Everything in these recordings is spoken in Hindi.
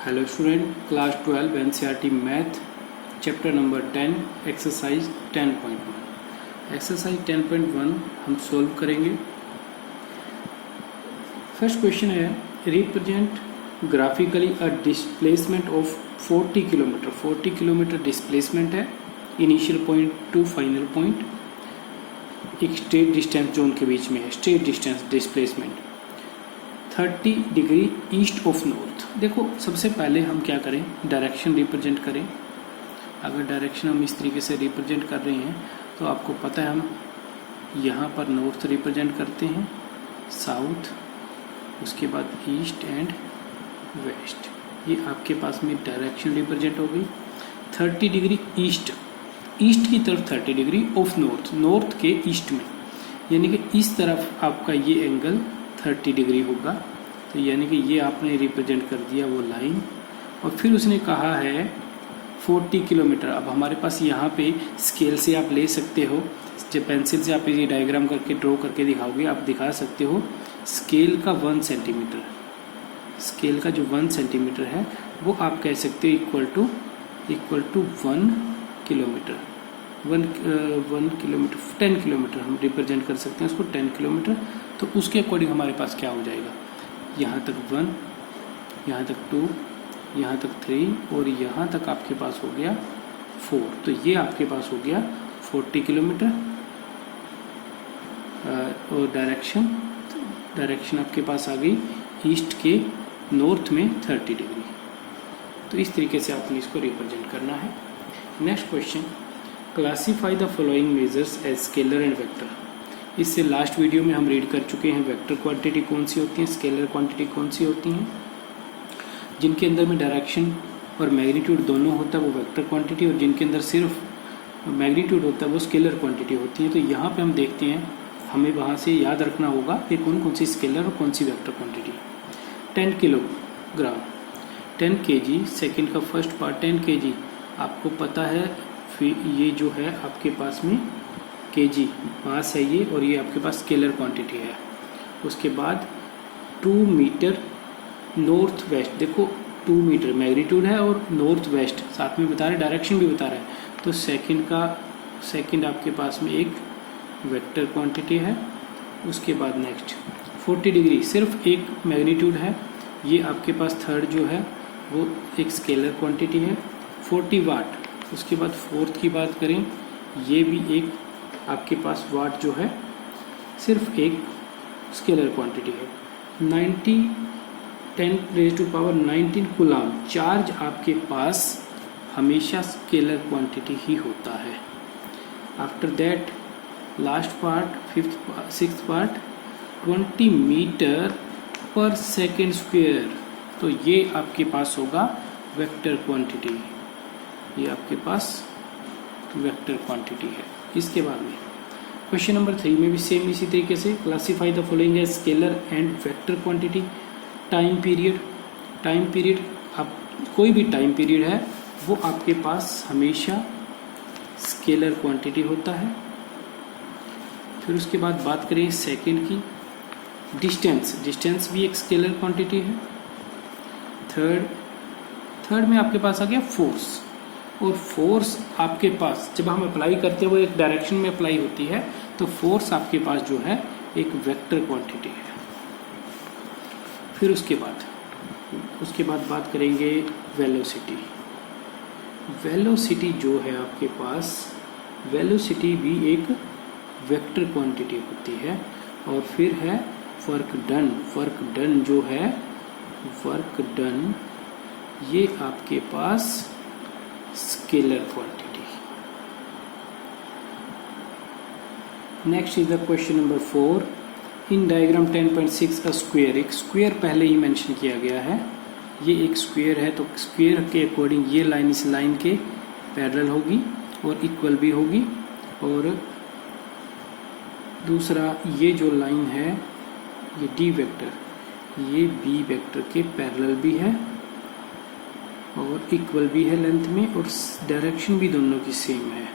Hello student, class 12 NCERT math chapter number 10 exercise 10.1। Exercise 10.1 हम सॉल्व करेंगे। फर्स्ट क्वेश्चन है, represent graphically a displacement of 40 kilometre. 40 kilometre displacement है, initial point to final point, एक स्ट्रेट डिस्टेंस जोन के बीच में है, straight distance displacement 30 degree east of north. देखो सबसे पहले हम क्या करें, डायरेक्शन रिप्रेजेंट करें। अगर डायरेक्शन हम इस तरीके से रिप्रेजेंट कर रहे हैं तो आपको पता है हम यहाँ पर नॉर्थ रिप्रेजेंट करते हैं, साउथ, उसके बाद ईस्ट एंड वेस्ट। ये आपके पास में डायरेक्शन रिप्रेजेंट हो गई। 30 डिग्री ईस्ट, ईस्ट की तरफ 30 डिग्री ऑफ नॉर्थ, नॉर्थ के ईस्ट में, यानी कि इस तरफ आपका ये एंगल 30 डिग्री होगा। तो यानी कि ये आपने रिप्रेजेंट कर दिया वो लाइन। और फिर उसने कहा है 40 किलोमीटर। अब हमारे पास यहाँ पे स्केल से आप ले सकते हो, जब पेंसिल से आप ये डायग्राम करके ड्रॉ करके दिखाओगे, आप दिखा सकते हो स्केल का 1 सेंटीमीटर, स्केल का जो 1 सेंटीमीटर है वो आप कह सकते हो equal to 1 kilometre. 1 kilometre 10 kilometre हम रिप्रेजेंट कर सकते हैं उसको, 10 किलोमीटर। तो उसके अकॉर्डिंग हमारे पास क्या हो जाएगा, यहाँ तक 1, यहाँ तक 2, यहाँ तक 3 और यहाँ तक आपके पास हो गया 4। तो ये आपके पास हो गया 40 किलोमीटर। और डायरेक्शन आपके पास आ गई ईस्ट के नॉर्थ में 30 डिग्री। तो इस तरीके से आपने इसको रिप्रेजेंट करना है। Next question, classify the following measures as scalar and vector. इससे लास्ट वीडियो में हम रीड कर चुके हैं वेक्टर क्वांटिटी कौन सी होती है, स्केलर क्वांटिटी कौन सी होती हैं। जिनके अंदर में डायरेक्शन और मैग्नीट्यूड दोनों होता है वो वेक्टर क्वांटिटी, और जिनके अंदर सिर्फ मैग्नीट्यूड होता है वो स्केलर क्वांटिटी होती है। तो यहाँ पे हम देखते हैं, हमें वहाँ से याद रखना होगा कि कौन कौन सी स्केलर और कौन सी vector quantity. 10 kilogram, 10 kg, second का फर्स्ट पार्ट 10 kg आपको पता है। फिर ये जो है आपके पास में kg मास है ये, और ये आपके पास स्केलर क्वांटिटी है। उसके बाद 2 मीटर नॉर्थ वेस्ट, देखो 2 मीटर मैग्नीट्यूड है और नॉर्थ वेस्ट साथ में बता रहे, डायरेक्शन भी बता रहा है। तो सेकंड आपके पास में एक वेक्टर क्वांटिटी है। उसके बाद नेक्स्ट 40 डिग्री, सिर्फ एक मैग्नीट्यूड है, ये आपके पास थर्ड जो है वो एक स्केलर क्वांटिटी है। 40 वाट, उसके बाद फोर्थ की बात करें, ये भी एक आपके पास वाट जो है सिर्फ एक स्केलर क्वांटिटी है। 10⁻⁹ कूलाम चार्ज आपके पास हमेशा स्केलर क्वांटिटी ही होता है। After that last part, sixth part 20 metre पर सेकेंड स्क्वेयर। तो ये आपके पास होगा वेक्टर क्वांटिटी, ये आपके पास वेक्टर क्वांटिटी है। इसके बाद में क्वेश्चन नंबर 3 में भी सेम इसी तरीके से, classify the following as scalar and vector quantity. Time period, आप कोई भी टाइम पीरियड है वो आपके पास हमेशा स्केलर क्वांटिटी होता है। फिर उसके बाद बात करें सेकंड की, डिस्टेंस भी एक स्केलर क्वांटिटी है। थर्ड में आपके पास आ गया फोर्स, और फोर्स आपके पास जब हम अप्लाई करते हैं वो एक डायरेक्शन में अप्लाई होती है, तो फोर्स आपके पास जो है एक वेक्टर क्वांटिटी है। फिर उसके बाद बात करेंगे वेलोसिटी जो है आपके पास, वेलोसिटी भी एक वेक्टर क्वांटिटी होती है। और फिर है वर्क डन जो है, वर्क डन ये आपके पास scalar quantity. Next is the question number 4। In diagram 10.6 a square, एक स्क्वायर पहले ही मेंशन किया गया है। ये एक स्क्वायर है, तो स्क्वायर के अकॉर्डिंग ये लाइन इस लाइन के पैरेलल होगी और इक्वल भी होगी। और दूसरा ये जो लाइन है ये डी वेक्टर, ये बी वेक्टर के पैरेलल भी है और इक्वल भी है लेंथ में, और डायरेक्शन भी दोनों की सेम है,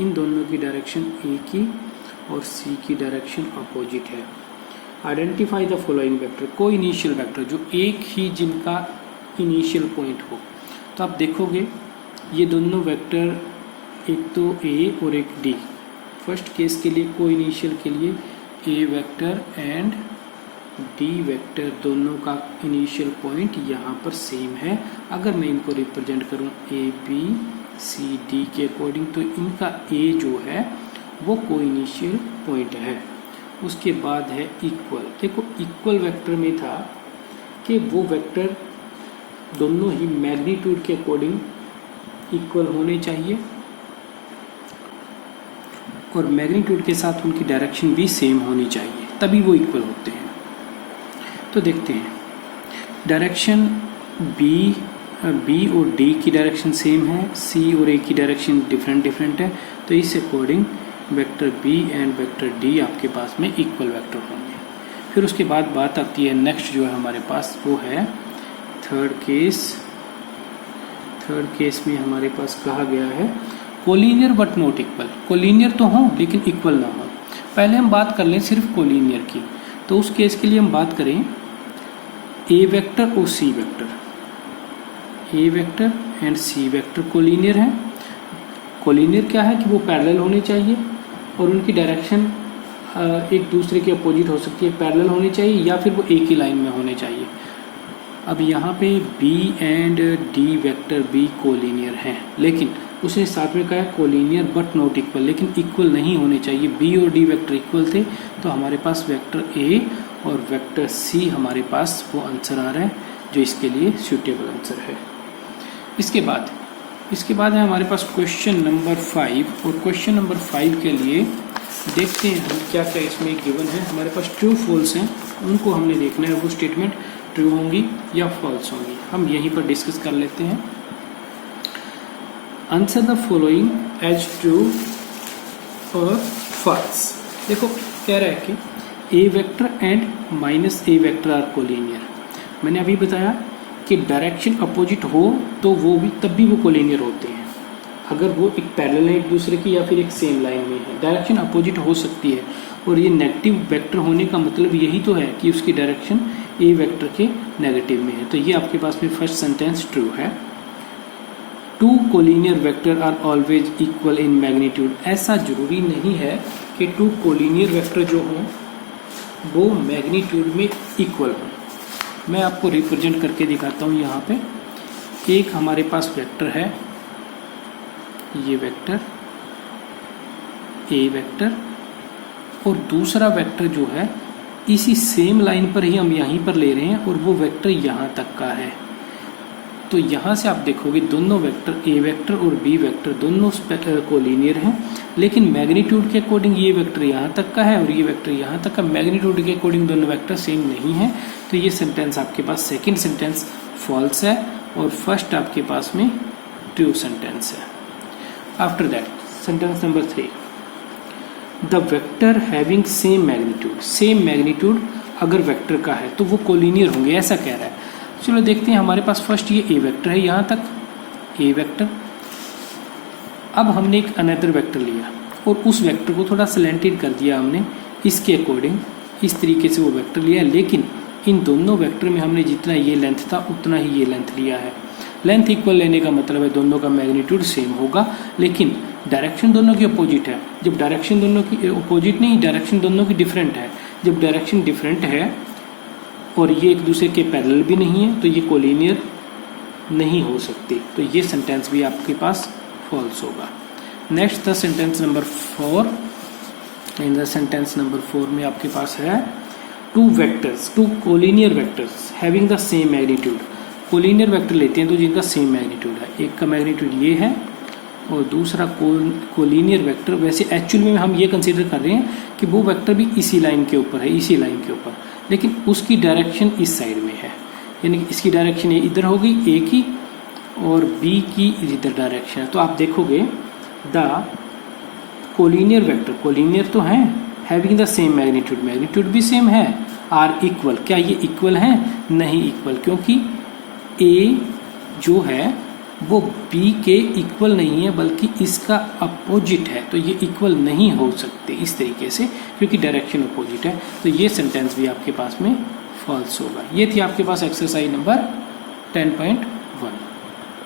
इन दोनों की डायरेक्शन ए की और सी की डायरेक्शन अपोजिट है। आइडेंटिफाई द फॉलोइंग वेक्टर, को इनिशियल वेक्टर, जो एक ही जिनका इनिशियल पॉइंट हो। तो आप देखोगे ये दोनों वेक्टर, एक तो ए और एक डी, फर्स्ट केस के लिए को इनिशियल के लिए ए वेक्टर एंड डी वेक्टर दोनों का इनिशियल पॉइंट यहाँ पर सेम है। अगर मैं इनको रिप्रेजेंट करूँ ए बी सी डी के अकॉर्डिंग, तो इनका ए जो है वो को इनिशियल पॉइंट है। उसके बाद है इक्वल। देखो इक्वल वेक्टर में था कि वो वेक्टर दोनों ही मैग्नीट्यूड के अकॉर्डिंग इक्वल होने चाहिए और मैग्नीट्यूड के साथ उनकी डायरेक्शन भी सेम होनी चाहिए, तभी वो इक्वल होते हैं। तो देखते हैं, डायरेक्शन बी और डी की डायरेक्शन सेम है, सी और ए की डायरेक्शन डिफरेंट है, तो इस according vector B and vector D आपके पास में इक्वल वेक्टर होंगे। फिर उसके बाद बात आती है नेक्स्ट जो है हमारे पास, वो है थर्ड केस में हमारे पास कहा गया है collinear but not equal. Collinear तो हो लेकिन इक्वल ना हो। पहले हम बात कर लें सिर्फ कोलिनियर की, तो उस केस के लिए हम बात करें ए वेक्टर और C vector, A vector and C vector collinear है। कोलिनियर क्या है कि वो पैरेलल होने चाहिए और उनकी डायरेक्शन एक दूसरे के अपोजिट हो सकती है, पैरेलल होनी चाहिए या फिर वो एक ही लाइन में होने चाहिए। अब यहाँ पे बी एंड डी वेक्टर भी कोलिनियर हैं, लेकिन उसने साथ में कहा है कोलिनियर बट नॉट इक्वल, लेकिन इक्वल नहीं होने चाहिए। बी और डी वेक्टर इक्वल थे, तो हमारे पास वेक्टर ए और वेक्टर सी हमारे पास वो आंसर आ रहा है जो इसके लिए सूटेबल आंसर है। इसके बाद है हमारे पास क्वेश्चन नंबर 5, और क्वेश्चन नंबर 5 के लिए देखते हैं हम क्या क्या इसमें गिवन है। हमारे पास ट्रू फॉल्स हैं, उनको हमने देखना है वो स्टेटमेंट ट्रू होंगी या फॉल्स होंगी। हम यहीं पर डिस्कस कर लेते हैं। Answer the following as true और फॉल्स। देखो कह रहा है कि A vector and minus A vector are collinear. मैंने अभी बताया कि डायरेक्शन अपोजिट हो तो वो भी तब भी वो कोलिनियर होते हैं, अगर वो एक पैरेलल है एक दूसरे की या फिर एक सेम लाइन में है। डायरेक्शन अपोजिट हो सकती है, और ये नेगेटिव वेक्टर होने का मतलब यही तो है कि उसकी डायरेक्शन ए वेक्टर के नेगेटिव में है। तो ये आपके पास में फर्स्ट सेंटेंस ट्रू है। Two collinear vector are always equal in magnitude. ऐसा जरूरी नहीं है कि टू कोलिनियर वेक्टर जो हों वो मैग्नीट्यूड में इक्वल हों। मैं आपको रिप्रेजेंट करके दिखाता हूँ। यहाँ पे एक हमारे पास वेक्टर है, ये वेक्टर ए वेक्टर, और दूसरा वेक्टर जो है इसी सेम लाइन पर ही हम यहीं पर ले रहे हैं और वो वेक्टर यहाँ तक का है। तो यहाँ से आप देखोगे दोनों वेक्टर ए वेक्टर और बी वेक्टर दोनों कोलिनियर हैं, लेकिन मैग्नीट्यूड के अकॉर्डिंग ये वेक्टर यहाँ तक का है और ये वेक्टर यहाँ तक का। मैग्नीट्यूड के अकॉर्डिंग दोनों वेक्टर सेम नहीं है। तो ये सेंटेंस आपके पास सेकंड सेंटेंस फॉल्स है और फर्स्ट आपके पास में ट्रू सेंटेंस है। After that sentence number 3, the vector having same magnitude अगर वेक्टर का है तो वो कोलिनियर होंगे, ऐसा कह रहा है। चलो देखते हैं। हमारे पास फर्स्ट ये ए वेक्टर है, यहाँ तक ए वेक्टर। अब हमने एक अनदर वेक्टर लिया और उस वेक्टर को थोड़ा स्लैंटेड कर दिया हमने, इसके अकॉर्डिंग इस तरीके से वो वेक्टर लिया, लेकिन इन दोनों वेक्टर में हमने जितना ये लेंथ था उतना ही ये लेंथ लिया है। लेंथ इक्वल लेने का मतलब है दोनों का मैग्नीट्यूड सेम होगा, लेकिन डायरेक्शन दोनों की अपोजिट है। जब डायरेक्शन दोनों की अपोजिट नहीं, डायरेक्शन दोनों की डिफरेंट है। जब डायरेक्शन डिफरेंट है और ये एक दूसरे के पैरेलल भी नहीं है तो ये कोलिनियर नहीं हो सकती। तो ये सेंटेंस भी आपके पास फॉल्स होगा। Next the sentence number 4। In the sentence number 4 में आपके पास है two collinear vectors having the same magnitude. Collinear vector लेते हैं तो जिनका सेम मैग्नीट्यूड है, एक का मैग्नीट्यूड ये है और दूसरा कोलिनियर वेक्टर। वैसे एक्चुअल में हम ये कंसीडर कर रहे हैं कि वो वेक्टर भी इसी लाइन के ऊपर है, इसी लाइन के ऊपर, लेकिन उसकी डायरेक्शन इस साइड में है, यानी कि इसकी डायरेक्शन ये इधर हो गई ए की और बी की इधर डायरेक्शन है। तो आप देखोगे द कोलिनियर वेक्टर, कोलिनियर तो है, हैविंग द सेम मैग्नीट्यूड भी सेम है, आर इक्वल। क्या ये इक्वल है? नहीं इक्वल, क्योंकि ए जो है वो बी के इक्वल नहीं है बल्कि इसका अपोजिट है, तो ये इक्वल नहीं हो सकते इस तरीके से, क्योंकि डायरेक्शन अपोजिट है। तो ये सेंटेंस भी आपके पास में फॉल्स होगा। ये थी आपके पास एक्सरसाइज नंबर 10.1।